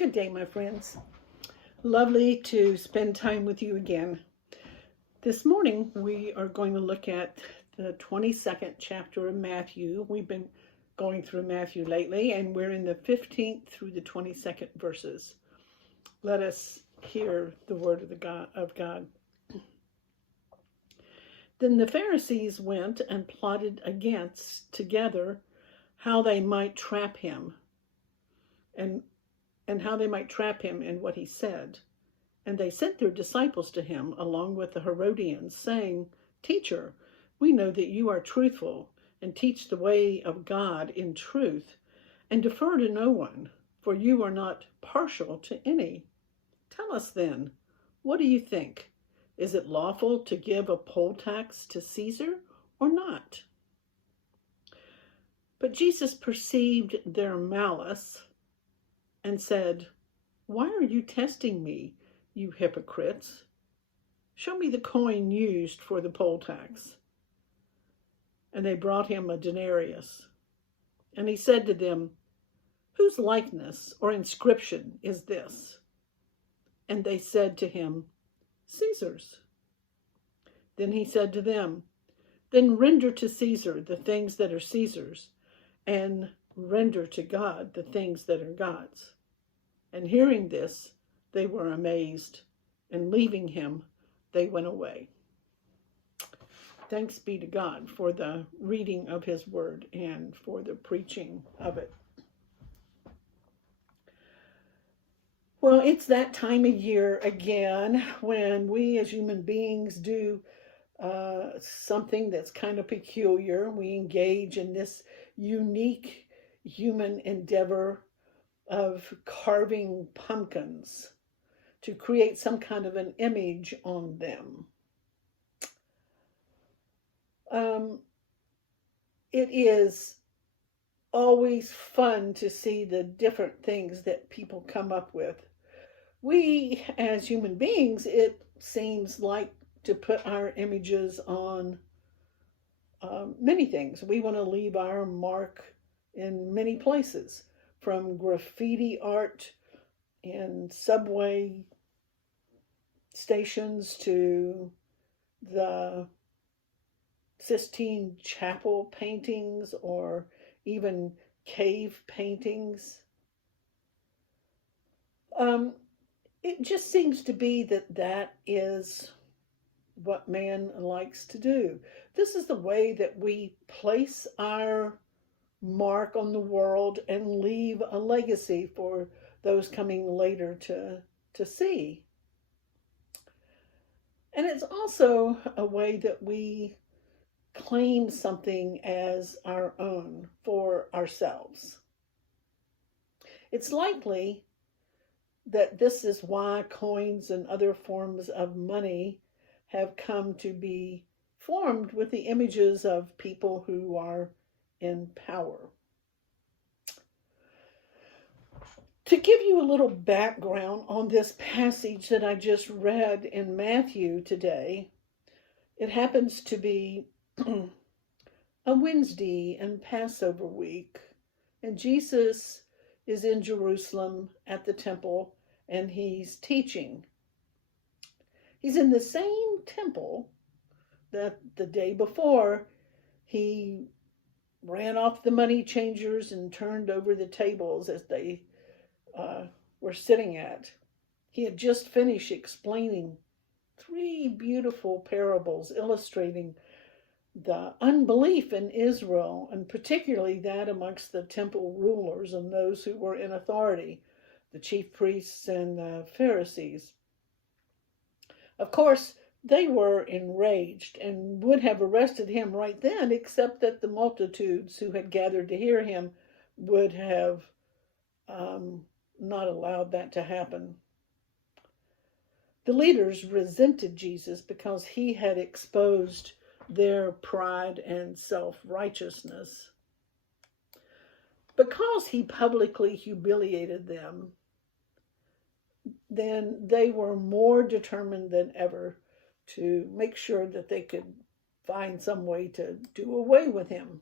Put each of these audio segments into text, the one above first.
Good day, my friends. Lovely to spend time with you again. This morning, we are going to look at the 22nd chapter of Matthew. We've been going through Matthew lately, and we're in the 15th through the 22nd verses. Let us hear the word of God. Then the Pharisees went and plotted together how they might trap him, and how they might trap him in what he said. And they sent their disciples to him along with the Herodians, saying, "Teacher, we know that you are truthful and teach the way of God in truth, and defer to no one, for you are not partial to any. Tell us then, what do you think? Is it lawful to give a poll tax to Caesar or not?" But Jesus perceived their malice and said, "Why are you testing me, you hypocrites? Show me the coin used for the poll tax." And they brought him a denarius. And he said to them, "Whose likeness or inscription is this?" And they said to him, "Caesar's." Then he said to them, "Then render to Caesar the things that are Caesar's, and render to God the things that are God's." And hearing this, they were amazed, and leaving him, they went away. Thanks be to God for the reading of his word and for the preaching of it. Well, it's that time of year again when we as human beings do something that's kind of peculiar. We engage in this unique human endeavor of carving pumpkins to create some kind of an image on them. It is always fun to see the different things that people come up with. We, as human beings, it seems like to put our images on many things. We want to leave our mark in many places, from graffiti art in subway stations to the Sistine Chapel paintings or even cave paintings. It just seems to be that is what man likes to do. This is the way that we place our mark on the world and leave a legacy for those coming later to see. And it's also a way that we claim something as our own for ourselves. It's likely that this is why coins and other forms of money have come to be formed with the images of people who are in power. To give you a little background on this passage that I just read in Matthew today, it happens to be a Wednesday in Passover week, and Jesus is in Jerusalem at the temple, and he's teaching. He's in the same temple that the day before he ran off the money changers and turned over the tables as they were sitting at. He had just finished explaining 3 beautiful parables illustrating the unbelief in Israel, and particularly that amongst the temple rulers and those who were in authority, the chief priests and the Pharisees. Of course, they were enraged and would have arrested him right then, except that the multitudes who had gathered to hear him would have not allowed that to happen. The leaders resented Jesus because he had exposed their pride and self-righteousness. Because he publicly humiliated them, then they were more determined than ever to make sure that they could find some way to do away with him.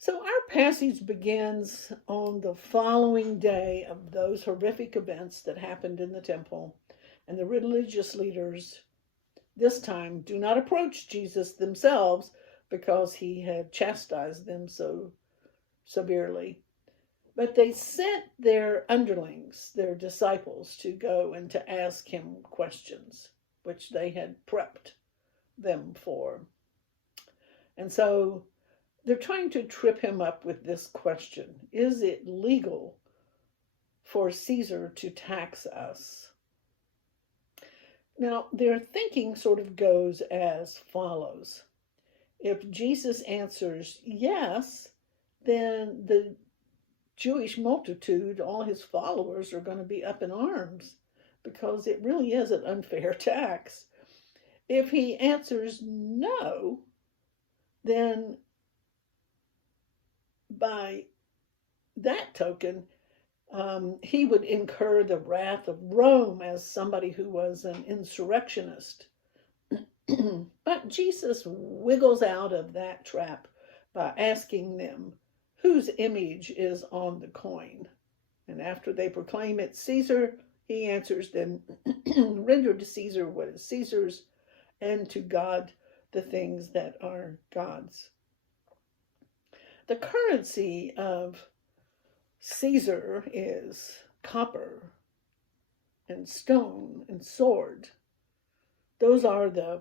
So our passage begins on the following day of those horrific events that happened in the temple, and the religious leaders this time do not approach Jesus themselves because he had chastised them so severely. But they sent their underlings, their disciples, to go and to ask him questions, which they had prepped them for. And so they're trying to trip him up with this question: is it legal for Caesar to tax us? Now, their thinking sort of goes as follows. If Jesus answers yes, then the Jewish multitude, all his followers, are going to be up in arms because it really is an unfair tax. If he answers no, then by that token, he would incur the wrath of Rome as somebody who was an insurrectionist. But Jesus wiggles out of that trap by asking them whose image is on the coin. And after they proclaim it Caesar, he answers them, render to Caesar what is Caesar's, and to God the things that are God's. The currency of Caesar is copper and stone and sword. Those are the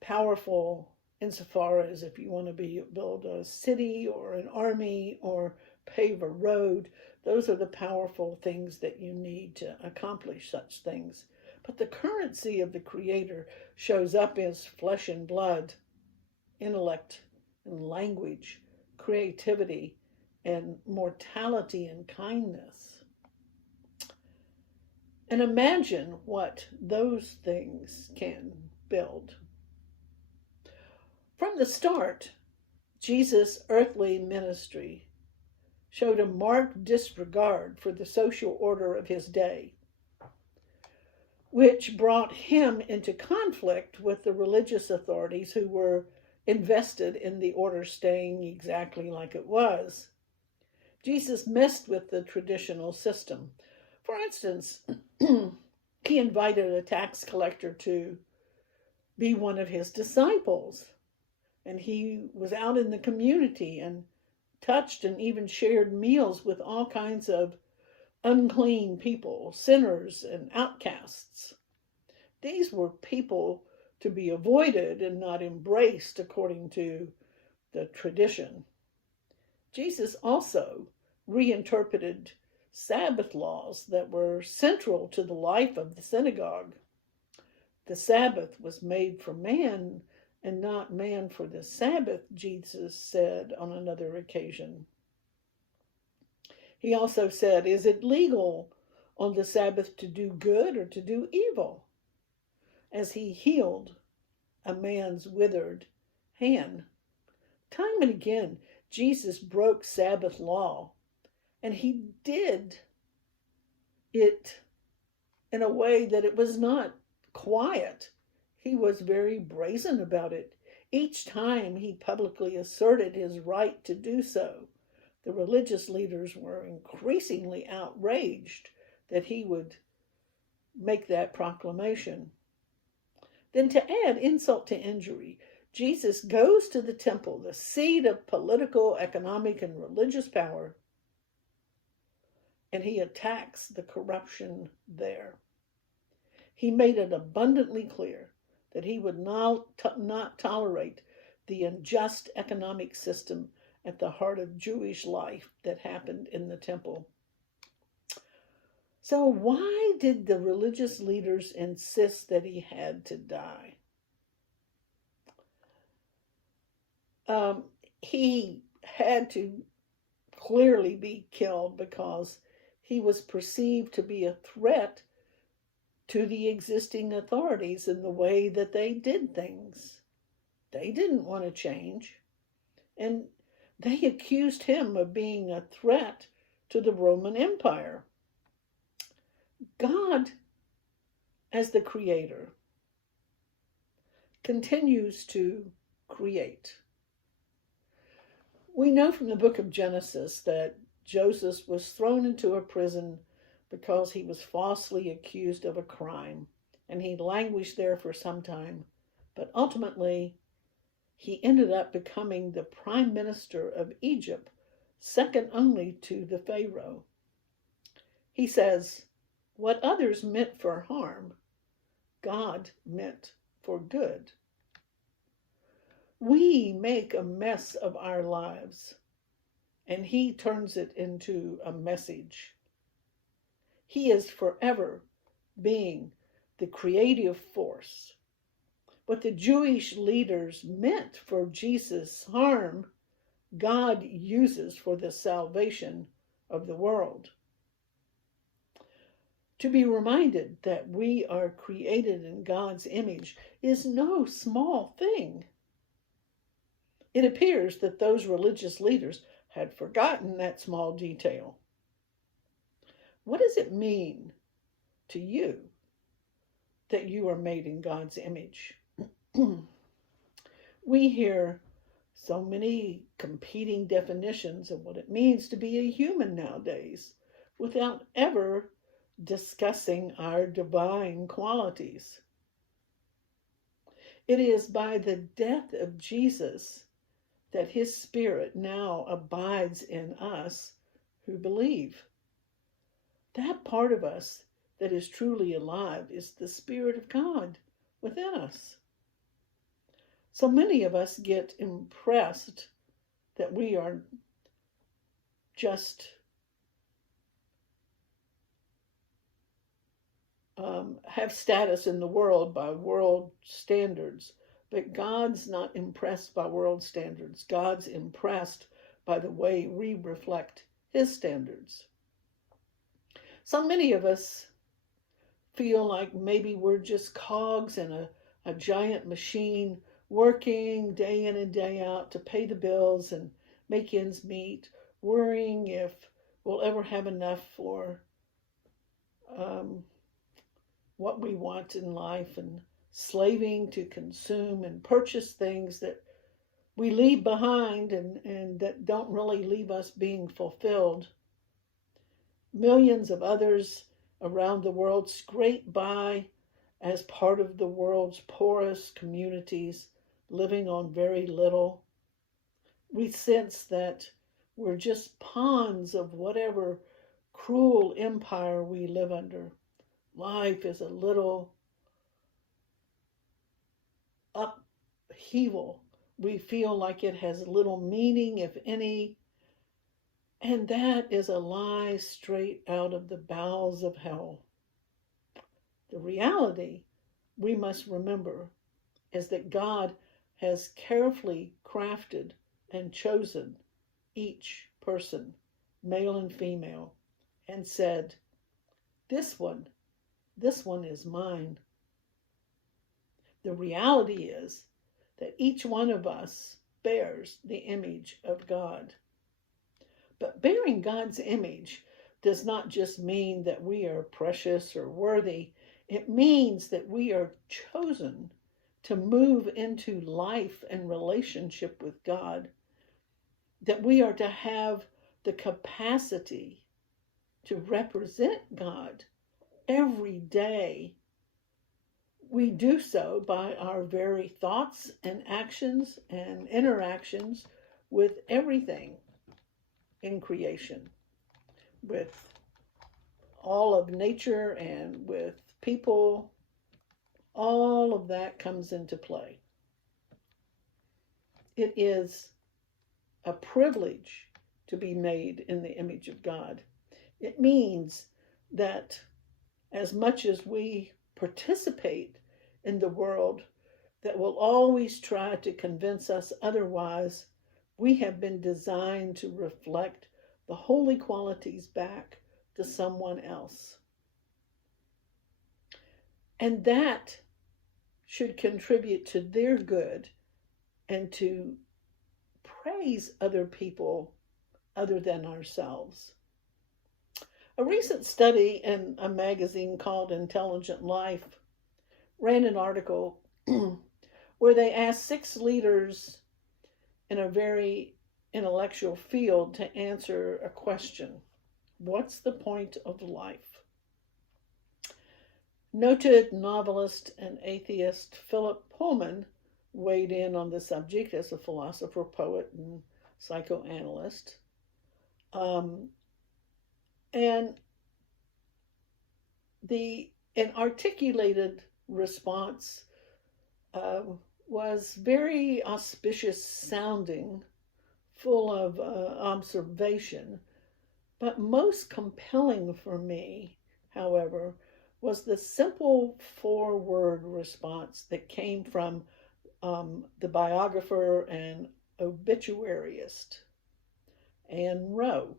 powerful, insofar as if you want to build a city or an army or pave a road, those are the powerful things that you need to accomplish such things. But the currency of the Creator shows up as flesh and blood, intellect and language, creativity and mortality and kindness. And imagine what those things can build. From the start, Jesus' earthly ministry showed a marked disregard for the social order of his day, which brought him into conflict with the religious authorities who were invested in the order staying exactly like it was. Jesus messed with the traditional system. For instance, he invited a tax collector to be one of his disciples. And he was out in the community and touched and even shared meals with all kinds of unclean people, sinners and outcasts. These were people to be avoided and not embraced according to the tradition. Jesus also reinterpreted Sabbath laws that were central to the life of the synagogue. The Sabbath was made for man and not man for the Sabbath, Jesus said on another occasion. He also said, is it legal on the Sabbath to do good or to do evil? As he healed a man's withered hand. Time and again, Jesus broke Sabbath law, and he did it in a way that it was not quiet. He was very brazen about it. Each time he publicly asserted his right to do so, the religious leaders were increasingly outraged that he would make that proclamation. Then, to add insult to injury, Jesus goes to the temple, the seat of political, economic, and religious power, and he attacks the corruption there. He made it abundantly clear that he would not tolerate the unjust economic system at the heart of Jewish life that happened in the temple. So why did the religious leaders insist that he had to die? He had to clearly be killed because he was perceived to be a threat to the existing authorities in the way that they did things. They didn't want to change. And they accused him of being a threat to the Roman Empire. God, as the creator, continues to create. We know from the book of Genesis that Joseph was thrown into a prison because he was falsely accused of a crime, and he languished there for some time. But ultimately, he ended up becoming the prime minister of Egypt, second only to the Pharaoh. He says, "What others meant for harm, God meant for good." We make a mess of our lives, and He turns it into a message. He is forever being the creative force. What the Jewish leaders meant for Jesus' harm, God uses for the salvation of the world. To be reminded that we are created in God's image is no small thing. It appears that those religious leaders had forgotten that small detail. What does it mean to you that you are made in God's image? We hear so many competing definitions of what it means to be a human nowadays without ever discussing our divine qualities. It is by the death of Jesus that His Spirit now abides in us who believe. That part of us that is truly alive is the Spirit of God within us. So many of us get impressed that we are just have status in the world by world standards. But God's not impressed by world standards. God's impressed by the way we reflect His standards. So many of us feel like maybe we're just cogs in a giant machine working day in and day out to pay the bills and make ends meet, worrying if we'll ever have enough for what we want in life, and slaving to consume and purchase things that we leave behind and that don't really leave us being fulfilled. Millions of others around the world scrape by as part of the world's poorest communities, living on very little. We sense that we're just pawns of whatever cruel empire we live under. Life is a little upheaval. We feel like it has little meaning, if any, and that is a lie straight out of the bowels of hell. The reality we must remember is that God has carefully crafted and chosen each person, male and female, and said, this one is mine. The reality is that each one of us bears the image of God. But bearing God's image does not just mean that we are precious or worthy. It means that we are chosen to move into life and relationship with God, that we are to have the capacity to represent God every day. We do so by our very thoughts and actions and interactions with everything in creation, with all of nature and with people. All of that comes into play. It is a privilege to be made in the image of God. It means that as much as we participate in the world that will always try to convince us otherwise, we have been designed to reflect the holy qualities back to someone else. And that should contribute to their good and to praise other people other than ourselves. A recent study in a magazine called Intelligent Life ran an article where they asked 6 leaders in a very intellectual field to answer a question. What's the point of life? Noted novelist and atheist Philip Pullman weighed in on the subject as a philosopher, poet, and psychoanalyst. Um, and an articulated response uh, was very auspicious sounding, full of observation, but most compelling for me, however, was the simple four-word response that came from the biographer and obituarist Anne Rowe.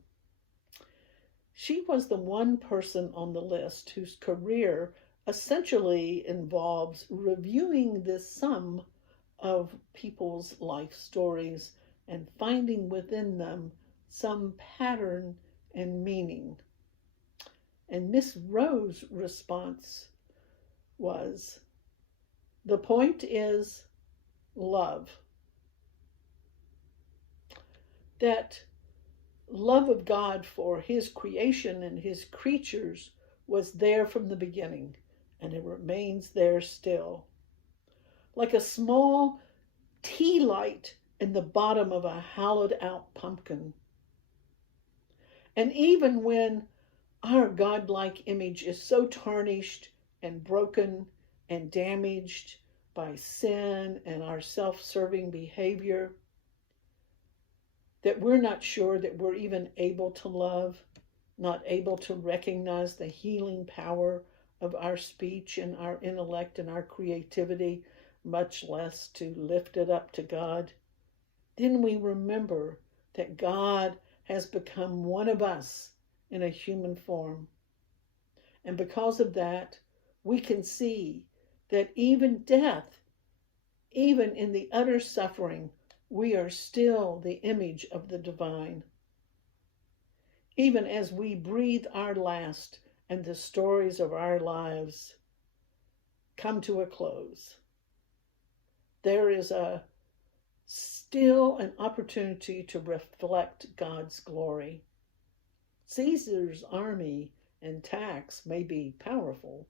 She was the one person on the list whose career essentially involves reviewing the sum of people's life stories and finding within them some pattern and meaning. And Miss Rowe's response was, the point is love. That love of God for his creation and his creatures was there from the beginning, and it remains there still. Like a small tea light in the bottom of a hollowed out pumpkin. And even when our godlike image is so tarnished and broken and damaged by sin and our self-serving behavior, that we're not sure that we're even able to love, not able to recognize the healing power of our speech and our intellect and our creativity, much less to lift it up to God, then we remember that God has become one of us in a human form. And because of that, we can see that even death, even in the utter suffering, we are still the image of the divine. Even as we breathe our last and the stories of our lives come to a close, there is still an opportunity to reflect God's glory. Caesar's army and tax may be powerful,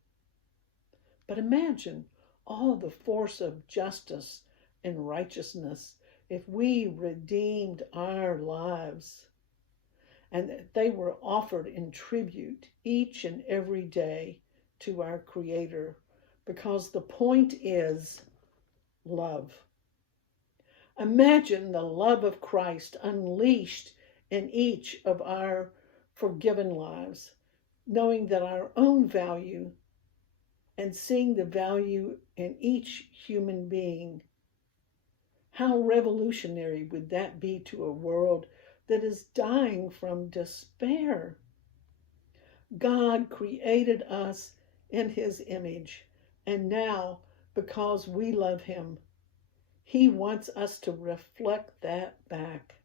but imagine all the force of justice and righteousness if we redeemed our lives and that they were offered in tribute each and every day to our Creator, because the point is love. Imagine the love of Christ unleashed in each of our forgiven lives, knowing that our own value and seeing the value in each human being. How revolutionary would that be to a world that is dying from despair? God created us in his image, and now, because we love him, he wants us to reflect that back.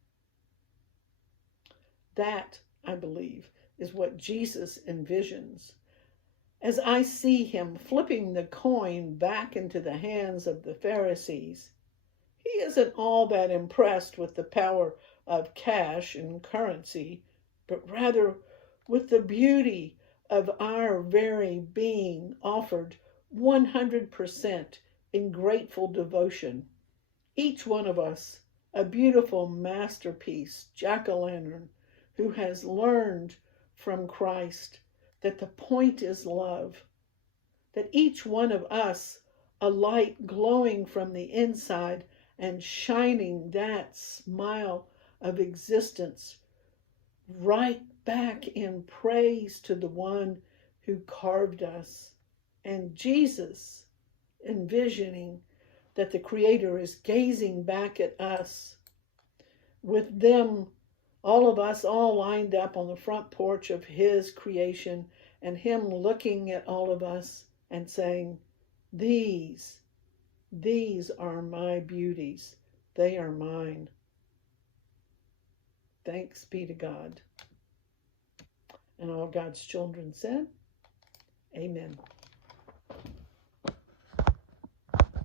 That, I believe, is what Jesus envisions. As I see him flipping the coin back into the hands of the Pharisees, he isn't all that impressed with the power of cash and currency, but rather with the beauty of our very being offered 100% in grateful devotion. Each one of us a beautiful masterpiece, jack-o'-lantern, who has learned from Christ that the point is love, that each one of us a light glowing from the inside and shining that smile of existence right back in praise to the one who carved us. And Jesus envisioning that the Creator is gazing back at us with them, all of us all lined up on the front porch of his creation, and him looking at all of us and saying, these are my beauties. They are mine. Thanks be to God. And all God's children said, amen.